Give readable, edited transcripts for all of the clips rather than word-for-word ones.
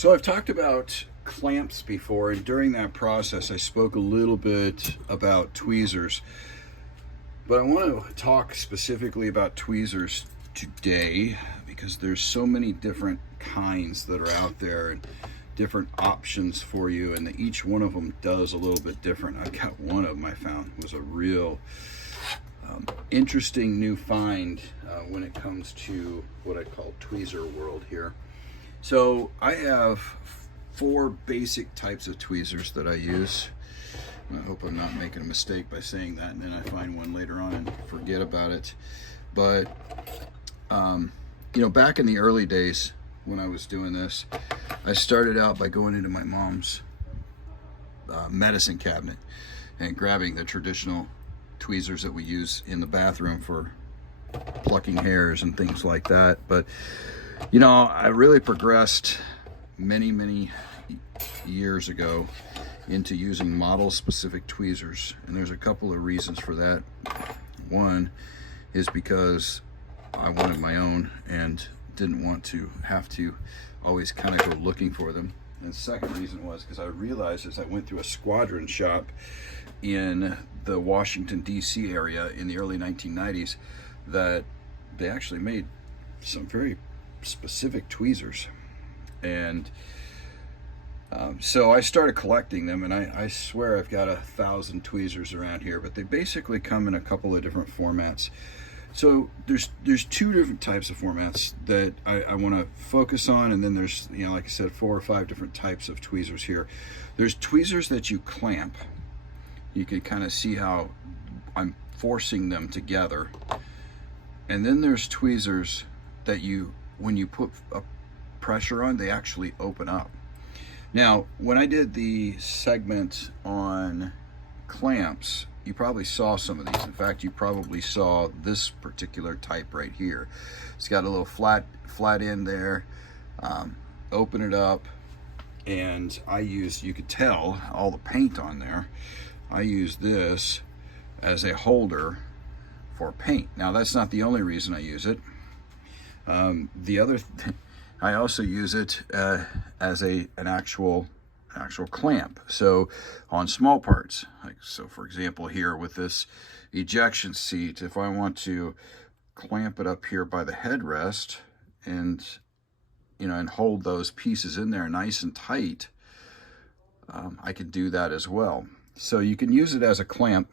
So I've talked about clamps before, and during that process I spoke a little bit about tweezers, but I want to talk specifically about tweezers today because there's so many different kinds that are out there and different options for you, and each one of them does a little bit different. I've got one of them I found was a real interesting new find when it comes to what I call tweezer world here. So I have 4 basic types of tweezers that I use. I hope I'm not making a mistake by saying that and then I find one later on and forget about it. But back in the early days when I was doing this, I started out by going into my mom's medicine cabinet and grabbing the traditional tweezers that we use in the bathroom for plucking hairs and things like that. But I really progressed many years ago into using model specific tweezers, and there's a couple of reasons for that. One is because I wanted my own and didn't want to have to always kind of go looking for them. And the second reason was because I realized as I went through a squadron shop in the Washington DC area in the early 1990s that they actually made some very specific tweezers, and so I started collecting them, and I swear I've got 1,000 tweezers around here, but they basically come in a couple of different formats. So there's 2 different types of formats that I want to focus on, and then there's, like I said, 4 or 5 different types of tweezers here. There's tweezers that you clamp. You can kind of see how I'm forcing them together. And then there's tweezers that when you put a pressure on, they actually open up. Now, when I did the segment on clamps, you probably saw some of these. In fact, you probably saw this particular type right here. It's got a little flat end there. Open it up, and you could tell all the paint on there. I use this as a holder for paint. Now, that's not the only reason I use it. I also use it as an actual clamp. So on small parts, so for example here with this ejection seat, if I want to clamp it up here by the headrest and hold those pieces in there nice and tight, I can do that as well. So you can use it as a clamp.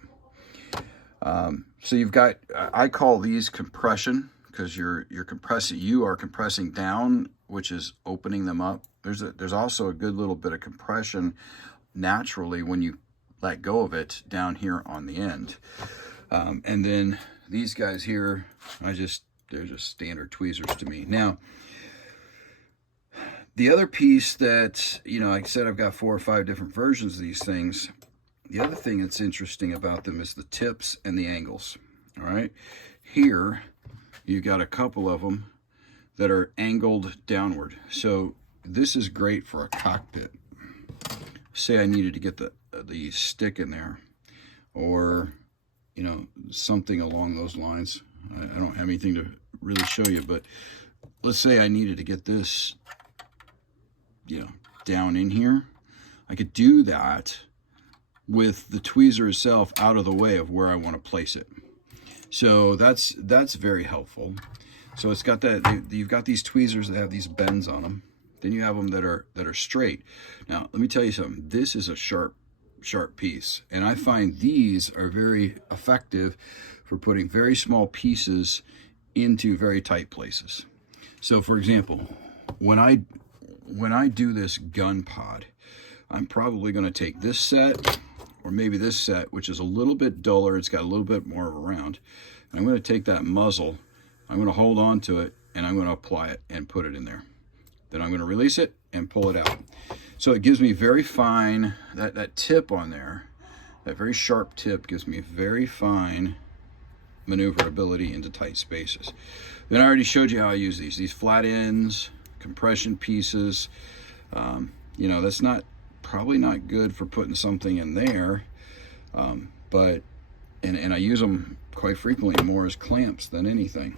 So you've got, I call these compression, because you are compressing down, which is opening them up. There's also a good little bit of compression naturally when you let go of it down here on the end. And then these guys here, they're just standard tweezers to me. Now, the other piece that, like I said, I've got 4 or 5 different versions of these things. The other thing that's interesting about them is the tips and the angles. All right, here you got a couple of them that are angled downward. So this is great for a cockpit. Say I needed to get the stick in there, or something along those lines. I don't have anything to really show you, but let's say I needed to get this down in here. I could do that with the tweezer itself out of the way of where I want to place it. So that's very helpful. So it's got that, you've got these tweezers that have these bends on them. Then you have them that are straight. Now, let me tell you something. This is a sharp piece, and I find these are very effective for putting very small pieces into very tight places. So for example, when I do this gun pod, I'm probably going to take this set, or maybe this set, which is a little bit duller. It's got a little bit more of a round. And I'm going to take that muzzle, I'm going to hold on to it, and I'm going to apply it and put it in there. Then I'm going to release it and pull it out. So it gives me very fine, that tip on there, that very sharp tip gives me very fine maneuverability into tight spaces. Then I already showed you how I use these flat ends, compression pieces. That's probably not good for putting something in there, but I use them quite frequently more as clamps than anything.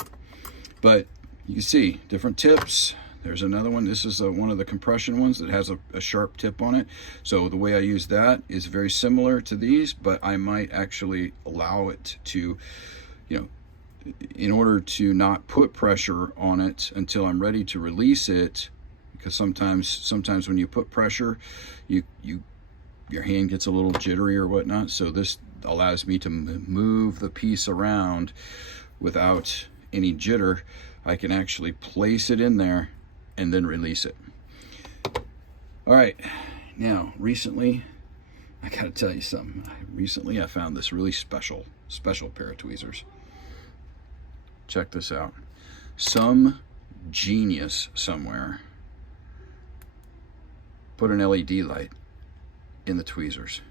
But you can see different tips, There's another one. This is one of the compression ones that has a sharp tip on it. So the way I use that is very similar to these, but I might actually allow it to, you know, in order to not put pressure on it until I'm ready to release it, because sometimes when you put pressure, your hand gets a little jittery or whatnot. So this allows me to move the piece around without any jitter. I can actually place it in there and then release it. All right, now recently, I gotta tell you something. Recently I found this really special pair of tweezers. Check this out. Some genius somewhere put an LED light in the tweezers.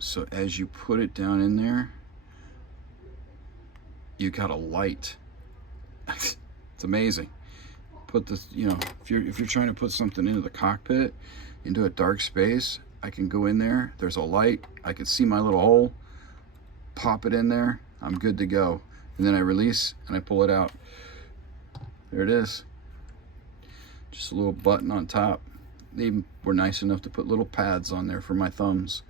So as you put it down in there, you got a light. It's amazing. Put this, you know, if you're trying to put something into the cockpit, into a dark space, I can go in there. There's a light. I can see my little hole. Pop it in there. I'm good to go. And then I release and I pull it out. There it is. Just a little button on top. They were nice enough to put little pads on there for my thumbs.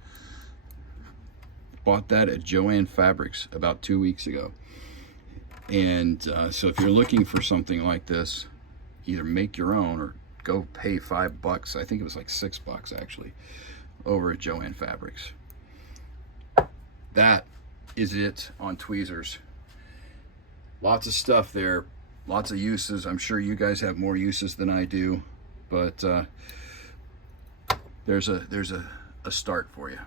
Bought that at Joann Fabrics about 2 weeks ago. And so if you're looking for something like this, either make your own or go pay $5. I think it was like $6 actually, over at Joann Fabrics. That is it on tweezers. Lots of stuff there, lots of uses. I'm sure you guys have more uses than I do, but there's a start for you.